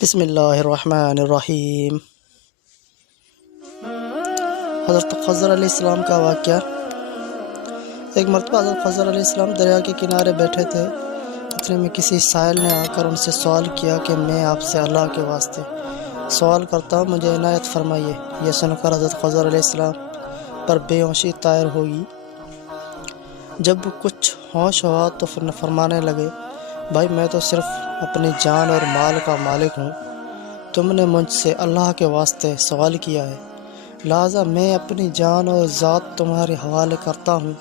بسم اللہ الرحمن الرحیم۔ حضرت خضر علیہ السلام کا واقعہ۔ ایک مرتبہ حضرت خضر علیہ السلام دریا کے کنارے بیٹھے تھے۔ اتنے میں کسی سائل نے آ کر ان سے سوال کیا کہ میں آپ سے اللہ کے واسطے سوال کرتا ہوں، مجھے عنایت فرمائیے۔ یہ سن کر حضرت خضر علیہ السلام پر بے ہوشی طائر ہوئی۔ جب کچھ ہوش ہوا تو فرمانے لگے، بھائی میں تو صرف اپنی جان اور مال کا مالک ہوں، تم نے مجھ سے اللہ کے واسطے سوال کیا ہے، لہٰذا میں اپنی جان اور ذات تمہارے حوالے کرتا ہوں،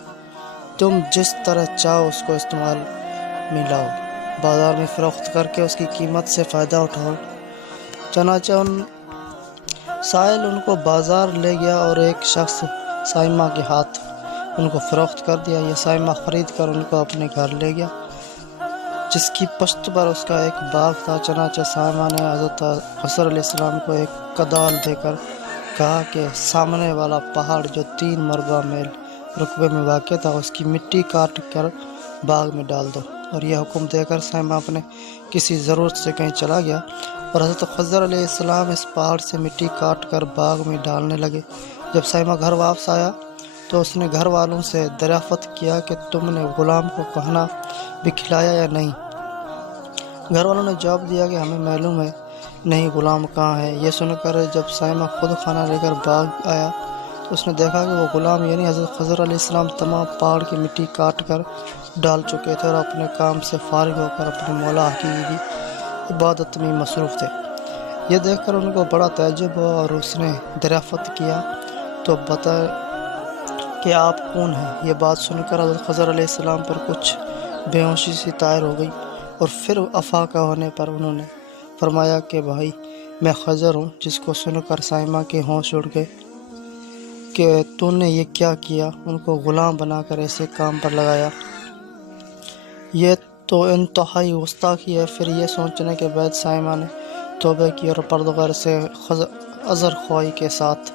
تم جس طرح چاہو اس کو استعمال میں لاؤ، بازار میں فروخت کر کے اس کی قیمت سے فائدہ اٹھاؤ۔ چنانچہ سائل ان کو بازار لے گیا اور ایک شخص سائمہ کے ہاتھ ان کو فروخت کر دیا۔ یہ سائمہ خرید کر ان کو اپنے گھر لے گیا، جس کی پشت پر اس کا ایک باغ تھا۔ چنانچہ سائمہ نے حضرت خضر علیہ السلام کو ایک کدال دے کر کہا کہ سامنے والا پہاڑ جو 3 مربع میل رقبے میں واقع تھا، اس کی مٹی کاٹ کر باغ میں ڈال دو۔ اور یہ حکم دے کر سائمہ اپنے کسی ضرورت سے کہیں چلا گیا، اور حضرت خضر علیہ السلام اس پہاڑ سے مٹی کاٹ کر باغ میں ڈالنے لگے۔ جب سائمہ گھر واپس آیا تو اس نے گھر والوں سے دریافت کیا کہ تم نے غلام کو کھانا بھی کھلایا یا نہیں؟ گھر والوں نے جواب دیا کہ ہمیں معلوم ہے نہیں، غلام کہاں ہے؟ یہ سن کر جب سائمہ خود کھانا لے کر باغ آیا تو اس نے دیکھا کہ وہ غلام یعنی حضرت خضر علیہ السلام تمام پہاڑ کی مٹی کاٹ کر ڈال چکے تھے اور اپنے کام سے فارغ ہو کر اپنے مولا حقیقی کی عبادت میں مصروف تھے۔ یہ دیکھ کر ان کو بڑا تعجب ہوا اور اس نے دریافت کیا تو بتا کہ آپ کون ہیں؟ یہ بات سن کر حضرت خضر علیہ السلام پر کچھ بے ہوشی سی طائر ہو گئی، اور پھر افاقہ ہونے پر انہوں نے فرمایا کہ بھائی میں خضر ہوں۔ جس کو سن کر سائمہ کے ہوش اڑ گئے کہ تو نے یہ کیا کیا، ان کو غلام بنا کر ایسے کام پر لگایا، یہ تو انتہائی گستاخی ہے۔ پھر یہ سوچنے کے بعد سائمہ نے توبہ کی اور پروردگار سے عذر خواہی کے ساتھ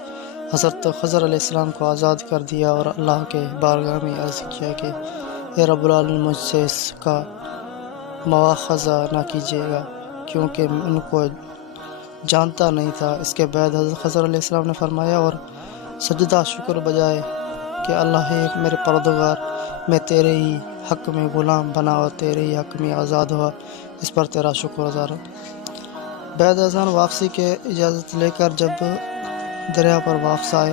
حضرت خضر علیہ السلام کو آزاد کر دیا اور اللہ کے بارگاہ میں عرض کیا کہ اے رب العالمین مجھ سے اس کا مواخذہ نہ کیجیے گا، کیونکہ ان کو جانتا نہیں تھا۔ اس کے بعد حضرت خضر علیہ السلام نے فرمایا اور سجدہ شکر بجائے کہ اللہ ایک میرے پروردگار، میں تیرے ہی حق میں غلام بنا اور تیرے ہی حق میں آزاد ہوا، اس پر تیرا شکر گزار ہوں۔ بعد ازاں واپسی کے اجازت لے کر جب دریا پر واپس آئے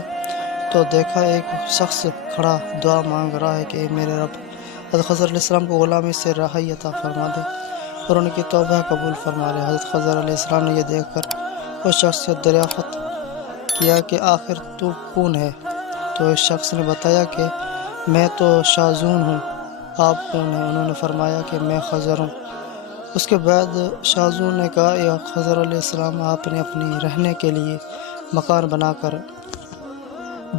تو دیکھا ایک شخص کھڑا دعا مانگ رہا ہے کہ اے میرے رب، حضرت خضر علیہ السلام کو غلامی سے رہائی عطا فرما دے اور ان کی توبہ قبول فرما لے۔ حضرت خضر علیہ السلام نے یہ دیکھ کر اس شخص سے دریافت کیا کہ آخر تو کون ہے؟ تو اس شخص نے بتایا کہ میں تو شاذون ہوں، آپ کون ہیں؟ انہوں نے فرمایا کہ میں خضر ہوں۔ اس کے بعد شاذون نے کہا اے خضر علیہ السلام، آپ نے اپنی رہنے کے لیے مکان بنا کر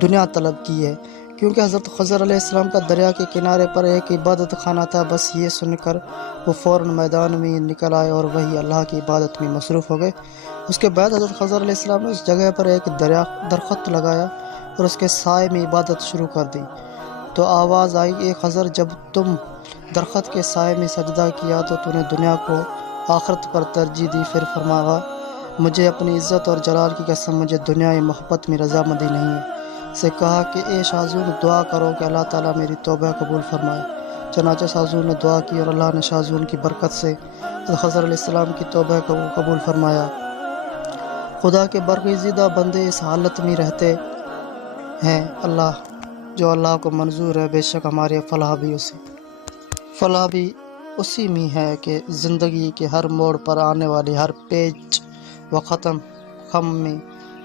دنیا طلب کی ہے، کیونکہ حضرت خضر علیہ السلام کا دریا کے کنارے پر ایک عبادت خانہ تھا۔ بس یہ سن کر وہ فوراً میدان میں نکل آئے اور وہی اللہ کی عبادت میں مصروف ہو گئے۔ اس کے بعد حضرت خضر علیہ السلام نے اس جگہ پر ایک درخت لگایا اور اس کے سائے میں عبادت شروع کر دی تو آواز آئی، اے خضر، جب تم درخت کے سائے میں سجدہ کیا تو نے دنیا کو آخرت پر ترجیح دی۔ پھر فرمایا، مجھے اپنی عزت اور جلال کی قسم، مجھے دنیائی محبت میں رضامندی نہیں ہے۔ سے کہا کہ اے شاذون، دعا کرو کہ اللہ تعالیٰ میری توبہ قبول فرمائے۔ چنانچہ شاذون نے دعا کی اور اللہ نے شاذون کی برکت سے خضر علیہ السلام کی توبہ کو قبول فرمایا۔ خدا کے برگزیدہ بندے اس حالت میں رہتے ہیں جو اللہ کو منظور ہے، بے شک ہماری فلاح بھی اسی میں ہے کہ زندگی کے ہر موڑ پر آنے والی ہر پیچ و خم میں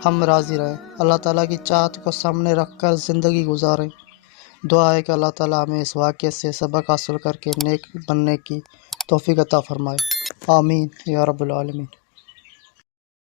ہم راضی رہیں، اللہ تعالیٰ کی چاہت کو سامنے رکھ کر زندگی گزاریں۔ دعا ہے کہ اللہ تعالیٰ ہمیں اس واقعے سے سبق حاصل کر کے نیک بننے کی توفیق عطا فرمائے، آمین یا رب العالمین۔